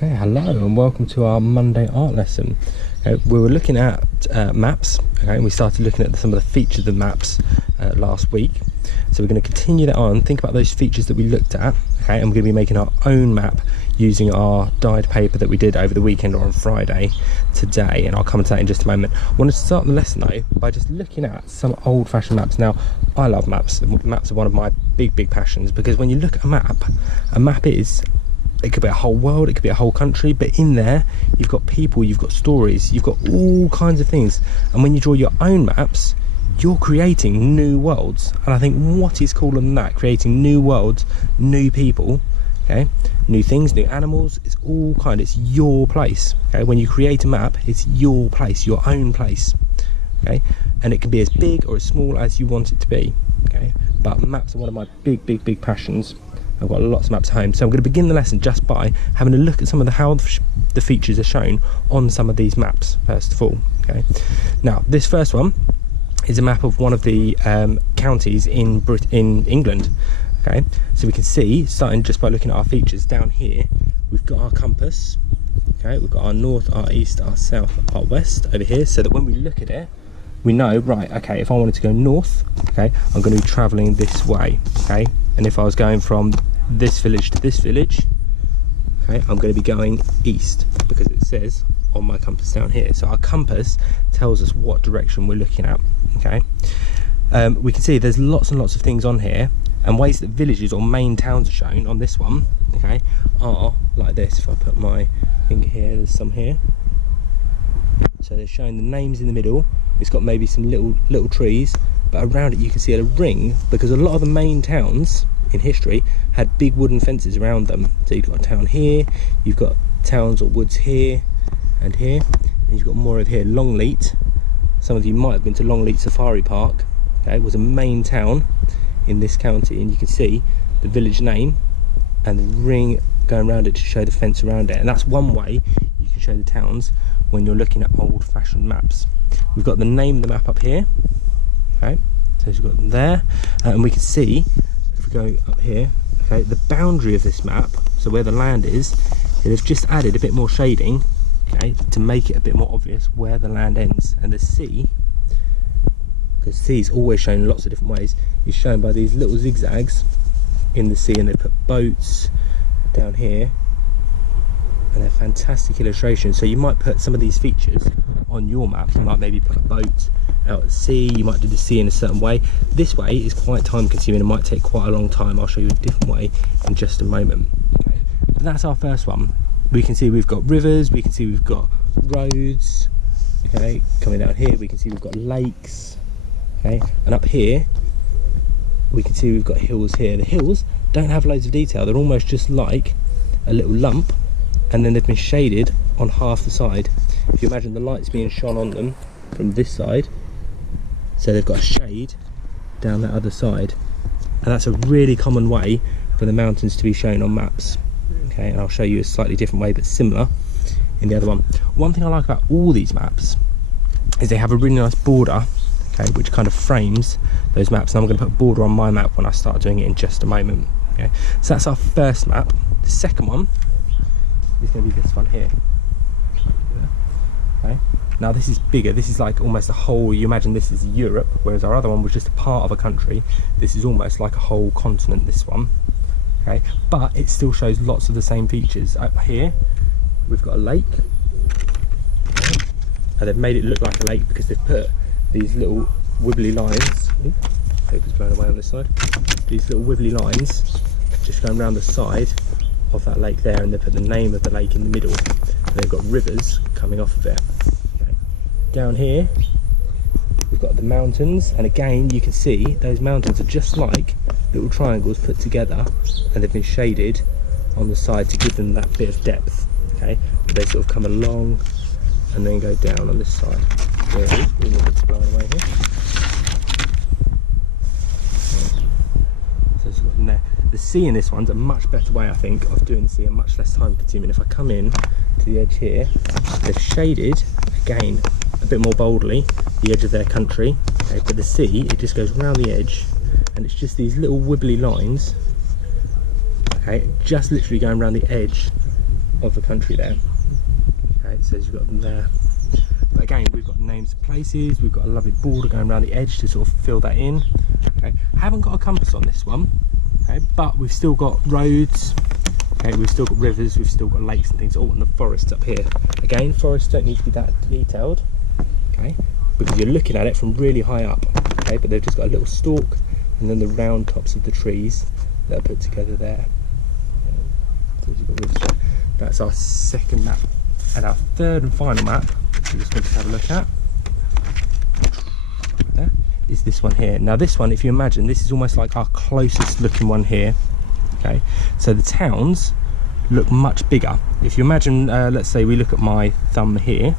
Okay, hello and welcome to our Monday art lesson. Okay, we were looking at maps, okay, and we started looking at some of the features of maps last week. So we're going to continue that on, think about those features that we looked at, okay, and we're going to be making our own map using our dyed paper that we did over the weekend or on Friday today, and I'll come to that in just a moment. I wanted to start the lesson though by just looking at some old-fashioned maps. Now, I love maps. Maps are one of my big passions, because when you look at a map is, it could be a whole world, it could be a whole country, but in there you've got people, you've got stories, you've got all kinds of things. And when you draw your own maps, you're creating new worlds. And I think what is cooler than that, creating new worlds, new people, okay, new things, new animals, it's all kind, it's your place. Okay, when you create a map, it's your place, your own place. Okay, and it can be as big or as small as you want it to be. Okay, but maps are one of my big passions. I've got lots of maps at home, so I'm going to begin the lesson just by having a look at some of how the features are shown on some of these maps first of all. Okay, now this first one is a map of one of the counties in England. Okay, so we can see, starting just by looking at our features down here, we've got our compass. Okay, we've got our north, our east, our south, our west over here, so that when we look at it, we know, right, okay, if I wanted to go north, okay, I'm going to be travelling this way. Okay, and if I was going from this village to this village, okay, I'm going to be going east, because it says on my compass down here. So our compass tells us what direction we're looking at. Okay, we can see there's lots and lots of things on here, and ways that villages or main towns are shown on this one, okay, are like this. If I put my finger here, there's some here. So they're showing the names in the middle. It's got maybe some little trees, but around it you can see a ring, because a lot of the main towns in history had big wooden fences around them. So you've got a town here, you've got towns or woods here and here, and you've got more over here. Longleat, some of you might have been to Longleat Safari Park. Okay, it was a main town in this county, and you can see the village name and the ring going around it to show the fence around it. And that's one way you can show the towns when you're looking at old-fashioned maps. We've got the name of the map up here. Okay, so we've got them there, and we can see, if we go up here, okay, the boundary of this map, so where the land is, they've just added a bit more shading, okay, to make it a bit more obvious where the land ends. And the sea, because sea is always shown in lots of different ways, is shown by these little zigzags in the sea, and they put boats down here, and they're fantastic illustrations. So you might put some of these features on your map. You might maybe put a boat out at sea, you might do the sea in a certain way. This way is quite time consuming and might take quite a long time. I'll show you a different way in just a moment. Okay, but that's our first one. We can see we've got rivers, we can see we've got roads, okay, coming down here we can see we've got lakes, okay, and up here we can see we've got hills here. The hills don't have loads of detail, they're almost just like a little lump, and then they've been shaded on half the side. If you imagine the lights being shone on them from this side, so they've got a shade down that other side. And that's a really common way for the mountains to be shown on maps. Okay, and I'll show you a slightly different way but similar in the other one. One thing I like about all these maps is they have a really nice border, okay, which kind of frames those maps. And I'm going to put a border on my map when I start doing it in just a moment. Okay, so that's our first map. The second one is going to be this one here. Okay, now this is bigger, this is like almost a whole, you imagine this is Europe, whereas our other one was just a part of a country. This is almost like a whole continent, this one. Okay, but it still shows lots of the same features. Up here we've got a lake, okay, and they've made it look like a lake because they've put these little wibbly lines. Ooh, paper's blown away on this side. These little wibbly lines just going around the side of that lake there, and they put the name of the lake in the middle, and they've got rivers coming off of it. Okay. Down here we've got the mountains, and again you can see those mountains are just like little triangles put together, and they've been shaded on the side to give them that bit of depth. Okay, but they sort of come along and then go down on this side. There it is, all the bits blown away here. So it's got in there. The sea in this one's a much better way, I think, of doing the sea, and much less time consuming. If I come in to the edge here, they've shaded, again, a bit more boldly, the edge of their country. Okay, but the sea, it just goes around the edge, and it's just these little wibbly lines, okay, just literally going around the edge of the country there. Okay, it says you've got them there. But again, we've got names of places, we've got a lovely border going around the edge to sort of fill that in. Okay, haven't got a compass on this one, okay, but we've still got roads, okay, we've still got rivers, we've still got lakes and things, all in the forests up here. Again, forests don't need to be that detailed, okay, because you're looking at it from really high up, okay, but they've just got a little stalk and then the round tops of the trees that are put together there. So you've got rivers there. That's our second map. And our third and final map, which we're just going to have a look at, there, is this one here. Now this one, if you imagine, this is almost like our closest looking one here. Okay, so the towns look much bigger. If you imagine, let's say we look at my thumb here,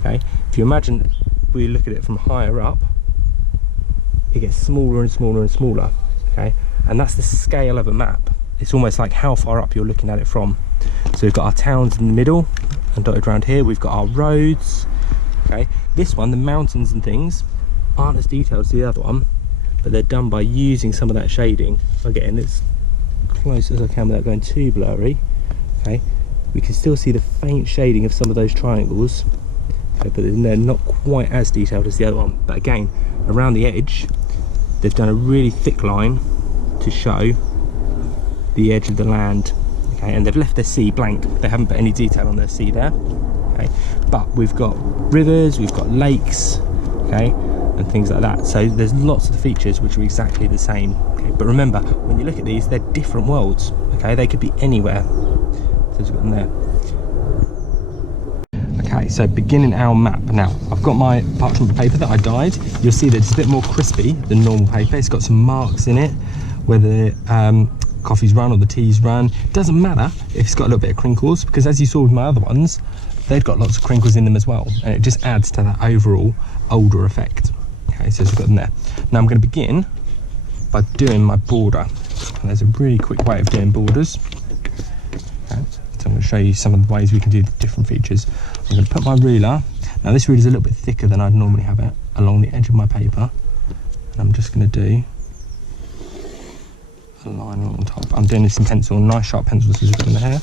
okay, if you imagine we look at it from higher up, it gets smaller and smaller and smaller, okay, and that's the scale of a map. It's almost like how far up you're looking at it from. So we've got our towns in the middle and dotted around here, we've got our roads, okay. This one, the mountains and things aren't as detailed as the other one, but they're done by using some of that shading. Again, it's close as I can without going too blurry, okay. We can still see the faint shading of some of those triangles, okay, but they're not quite as detailed as the other one. But again, around the edge, they've done a really thick line to show the edge of the land, okay, and they've left their sea blank. They haven't put any detail on their sea there, okay, but we've got rivers, we've got lakes, okay, and things like that. So there's lots of the features which are exactly the same, okay. But remember, when you look at these, they're different worlds, okay, they could be anywhere. So we've got them there. Okay, so beginning our map. Now I've got my parchment paper that I dyed. You'll see that it's a bit more crispy than normal paper. It's got some marks in it where the coffee's run or the tea's run. It doesn't matter if it's got a little bit of crinkles, because as you saw with my other ones, they've got lots of crinkles in them as well, and it just adds to that overall older effect. Okay, so we've got them there. Now I'm going to begin by doing my border, and there's a really quick way of doing borders. Okay, so I'm going to show you some of the ways we can do the different features. I'm going to put my ruler, now this ruler is a little bit thicker than I'd normally have it, along the edge of my paper, and I'm just going to do a line along the top. I'm doing this in pencil, nice sharp pencils as we've got in the hair.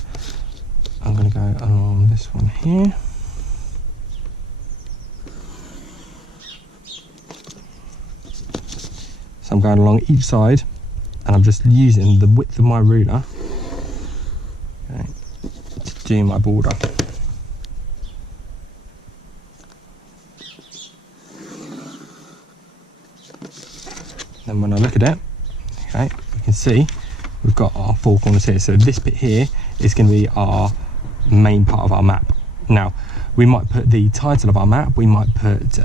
I'm going to go along this one here. So I'm going along each side, and I'm just using the width of my ruler, okay, to do my border. Then when I look at it, okay, you can see we've got our four corners here. So this bit here is going to be our main part of our map. Now we might put the title of our map, we might put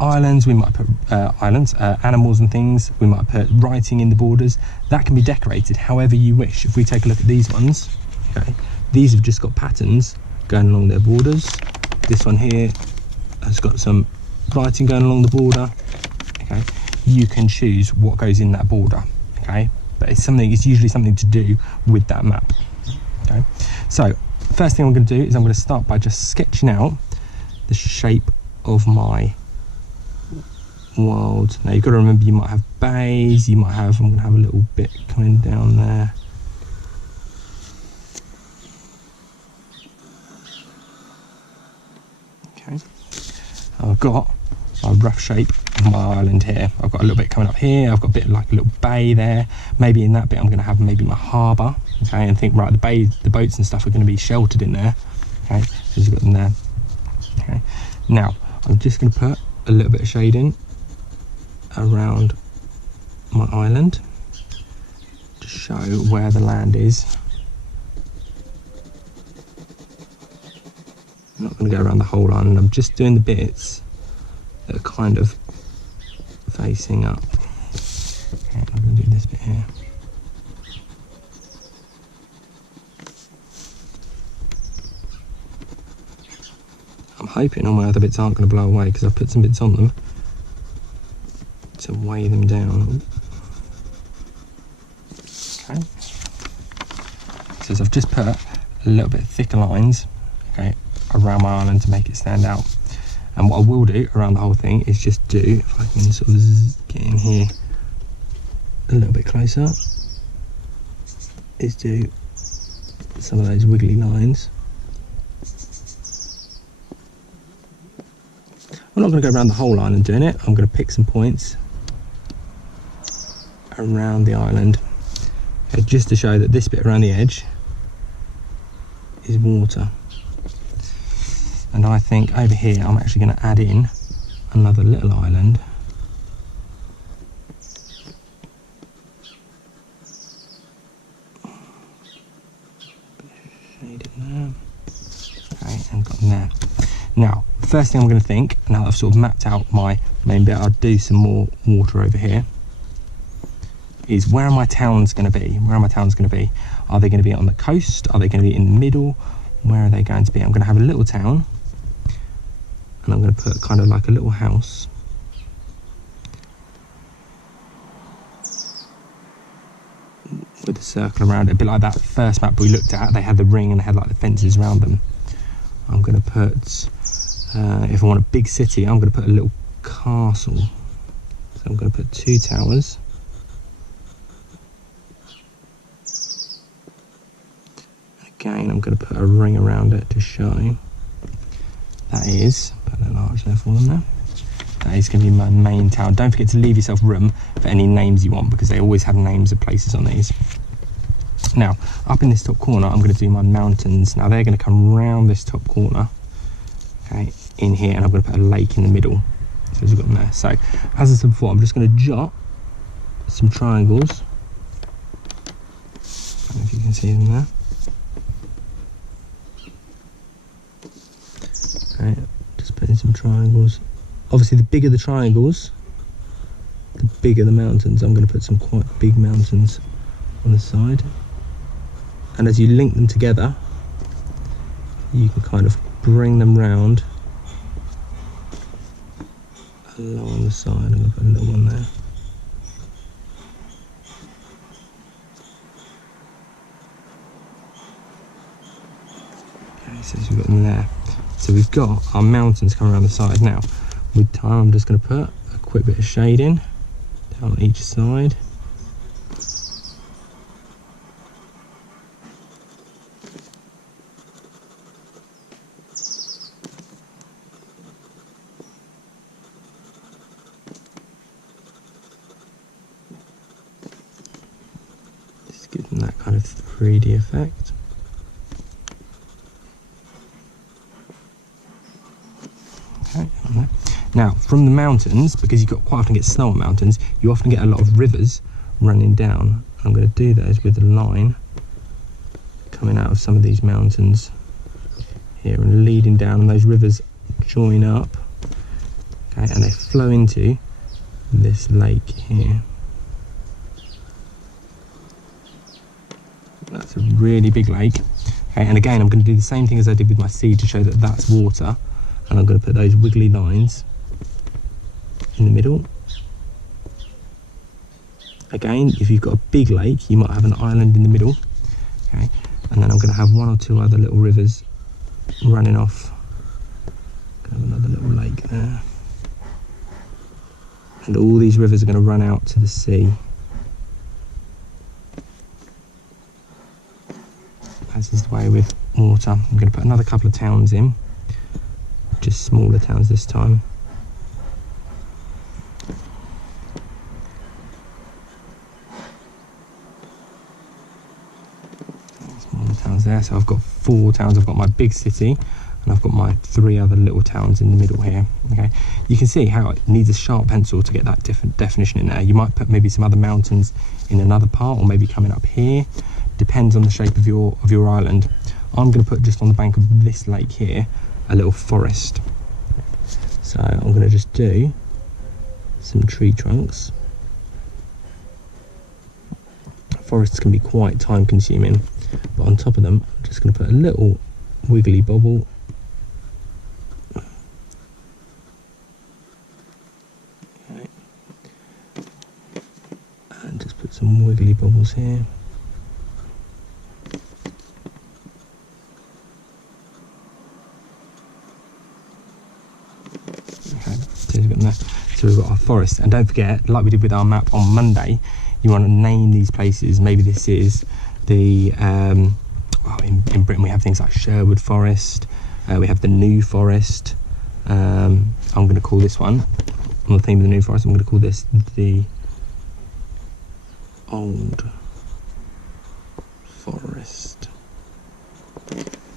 islands, we might put animals and things, we might put writing in the borders. That can be decorated however you wish. If we take a look at these ones, okay, these have just got patterns going along their borders. This one here has got some writing going along the border, okay. You can choose what goes in that border, okay, but it's usually something to do with that map, okay. So first thing I'm going to do is I'm going to start by just sketching out the shape of my world. Now you've got to remember, you might have bays, you might have, I'm going to have a little bit coming down there, okay. I've got a rough shape of my island here. I've got a little bit coming up here, I've got a bit like a little bay there. Maybe in that bit I'm going to have maybe my harbour, okay, and think, right, the bay, the boats and stuff are going to be sheltered in there, okay, so you've got them there, okay. Now I'm just going to put a little bit of shading around my island to show where the land is. I'm not going to go around the whole island, I'm just doing the bits that are kind of facing up. Okay, I'm going to do this bit here. I'm hoping all my other bits aren't going to blow away, because I've put some bits on them to weigh them down. Okay. So I've just put a little bit thicker lines, okay, around my island to make it stand out. And what I will do around the whole thing is just do, if I can sort of get in here a little bit closer, is do some of those wiggly lines. I'm not going to go around the whole island doing it. I'm going to pick some points around the island, okay, just to show that this bit around the edge is water. And I think over here I'm actually going to add in another little island. Shade it there. Okay, and got them there. Now, the first thing I'm going to think, now that I've sort of mapped out my main bit, I'll do some more water over here, is where are my towns going to be? Where are my towns going to be? Are they going to be on the coast? Are they going to be in the middle? Where are they going to be? I'm going to have a little town, and I'm going to put kind of like a little house. With a circle around it, a bit like that first map we looked at. They had the ring and they had like the fences around them. I'm going to put, if I want a big city, I'm going to put a little castle. So I'm going to put 2 towers. Again, I'm going to put a ring around it to show that is, put a large there for them there. That is going to be my main town. Don't forget to leave yourself room for any names you want, because they always have names of places on these. Now, up in this top corner, I'm going to do my mountains. Now, they're going to come round this top corner, okay, in here, and I'm going to put a lake in the middle. So we've got them there. So, as I said before, I'm just going to jot some triangles. I don't know if you can see them there. Okay, just putting some triangles. Obviously, the bigger the triangles, the bigger the mountains. I'm going to put some quite big mountains on the side. And as you link them together, you can kind of bring them round along the side. I'm going to put a little one there. Okay, so we've got them there. So we've got our mountains coming around the side now. With time, I'm just going to put a quick bit of shade in down on each side. Just give them that kind of 3D effect. Okay, now, from the mountains, because you quite often get snow on mountains, you often get a lot of rivers running down. I'm going to do those with a line coming out of some of these mountains here and leading down, and those rivers join up, okay, and they flow into this lake here. That's a really big lake. Okay, and again, I'm going to do the same thing as I did with my sea to show that that's water, and I'm going to put those wiggly lines in the middle. Again, if you've got a big lake, you might have an island in the middle, okay, and then I'm going to have 1 or 2 other little rivers running off. Have another little lake there, and all these rivers are going to run out to the sea, as is the way with water. I'm going to put another couple of towns in, just smaller towns this time. Smaller towns there, so I've got 4 towns. I've got my big city, and I've got my 3 other little towns in the middle here. Okay, you can see how it needs a sharp pencil to get that different definition in there. You might put maybe some other mountains in another part, or maybe coming up here. Depends on the shape of your island. I'm going to put just on the bank of this lake here a little forest. So I'm going to just do some tree trunks. Forests can be quite time consuming, but on top of them I'm just going to put a little wiggly bobble. Okay. And just put some wiggly bobbles here. So we've got our forest, and don't forget, like we did with our map on Monday, you want to name these places. Maybe this is the well, in Britain we have things like Sherwood Forest, we have the New Forest. I'm going to call this one, on the theme of the New Forest, I'm going to call this the Old Forest.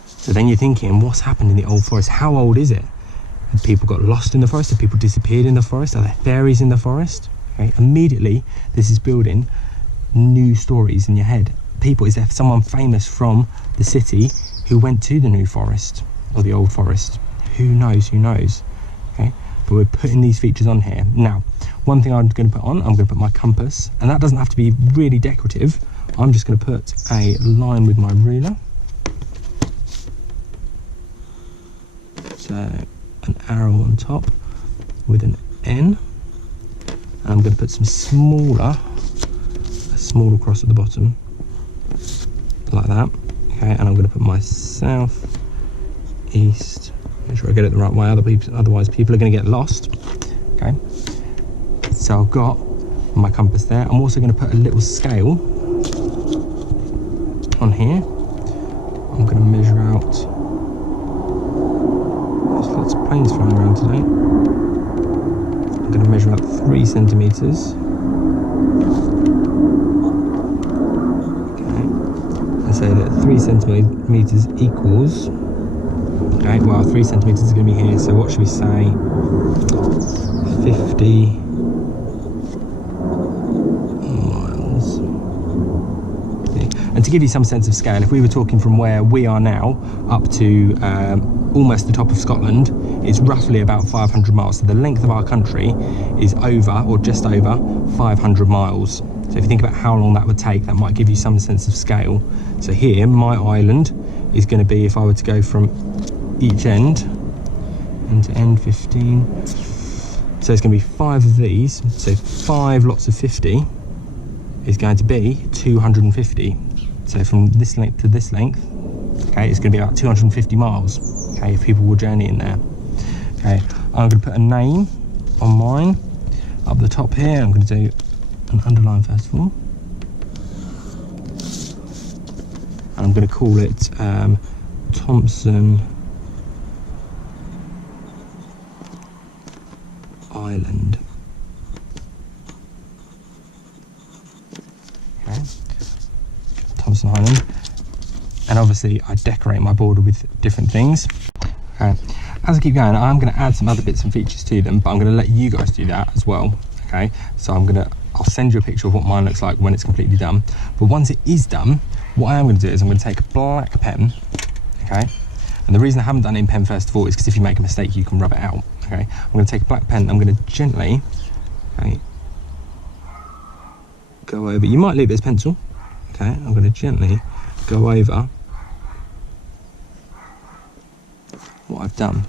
So then you're thinking, what's happened in the Old Forest? How old is it? Have people got lost in the forest? Have people disappeared in the forest? Are there fairies in the forest? Okay, immediately this is building new stories in your head. Is there someone famous from the city who went to the New Forest or the Old Forest? Who knows? Okay, but we're putting these features on here. Now, one thing I'm going to put on, I'm going to put my compass, and that doesn't have to be really decorative. I'm just going to put a line with my ruler. So an arrow on top with an N, and I'm going to put a smaller cross at the bottom, like that. Okay, and I'm going to put my south, east. Make sure I get it the right way. Otherwise, people are going to get lost. Okay, so I've got my compass there. I'm also going to put a little scale on here. I'm going to measure out. There's lots of planes flying around today. I'm going to measure out 3 centimeters. Okay, and say that 3 centimeters equals. Okay, well, 3 centimeters is going to be here. So what should we say? 50 miles. Okay. And to give you some sense of scale, if we were talking from where we are now up to almost the top of Scotland, it's roughly about 500 miles. So the length of our country is over, or just over, 500 miles. So if you think about how long that would take, that might give you some sense of scale. So here, my island is going to be, if I were to go from each end and to end 15, so it's going to be 5 of these, so 5 lots of 50 is going to be 250. So from this length to this length, okay, it's going to be about 250 miles, okay, if people will journey in there. Okay, I'm going to put a name on mine up the top here. I'm going to do an underline first of all, and I'm going to call it Thompson Island. Okay, Thompson Island. And obviously I decorate my border with different things. Okay, as I keep going, I'm going to add some other bits and features to them, but I'm going to let you guys do that as well. Okay, so I'll send you a picture of what mine looks like when it's completely done. But once it is done, what I am going to do is I'm going to take a black pen. Okay, and the reason I haven't done it in pen first of all is because if you make a mistake, you can rub it out. Okay, I'm going to take a black pen, I'm going to gently, okay, go over. You might leave it as pencil. Okay, I'm going to gently go over what I've done.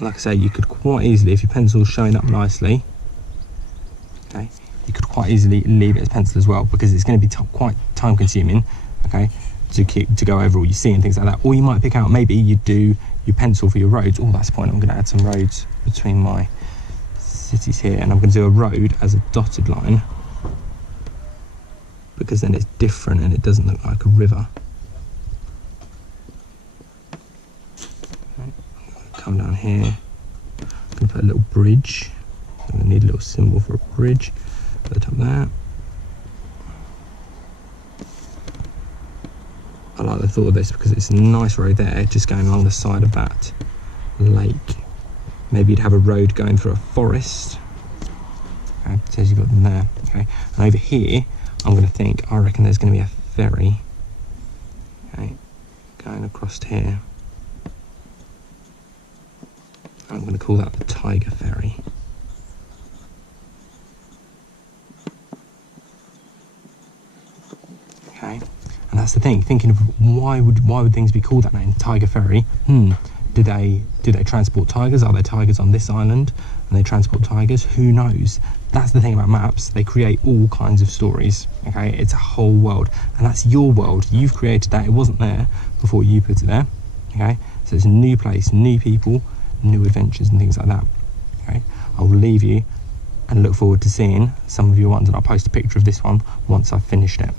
Like I say, you could quite easily, if your pencil's showing up nicely, okay, you could quite easily leave it as pencil as well, because it's going to be quite time consuming, okay, to go over all you see and things like that. Or you might pick out, maybe you do your pencil for your roads. Oh, that's the point. I'm going to add some roads between my cities here, and I'm going to do a road as a dotted line, because then it's different and it doesn't look like a river. Okay. Come down here, I'm going to put a little bridge. I'm going to need a little symbol for a bridge at the top there. I like the thought of this because it's a nice road there, just going along the side of that lake. Maybe you'd have a road going through a forest. Okay, so you've got them there. Okay, and over here, I reckon there's going to be a ferry. Okay, going across here. I'm going to call that the Tiger Ferry. Okay. And that's the thing, thinking of why would things be called that name, Tiger Ferry? Do they transport tigers? Are there tigers on this island and they transport tigers? Who knows? That's the thing about maps, they create all kinds of stories. Okay, it's a whole world, and that's your world. You've created that. It wasn't there before you put it there. Okay, so it's a new place, new people, new adventures and things like that. Okay, I will leave you and look forward to seeing some of your ones, and I'll post a picture of this one once I've finished it.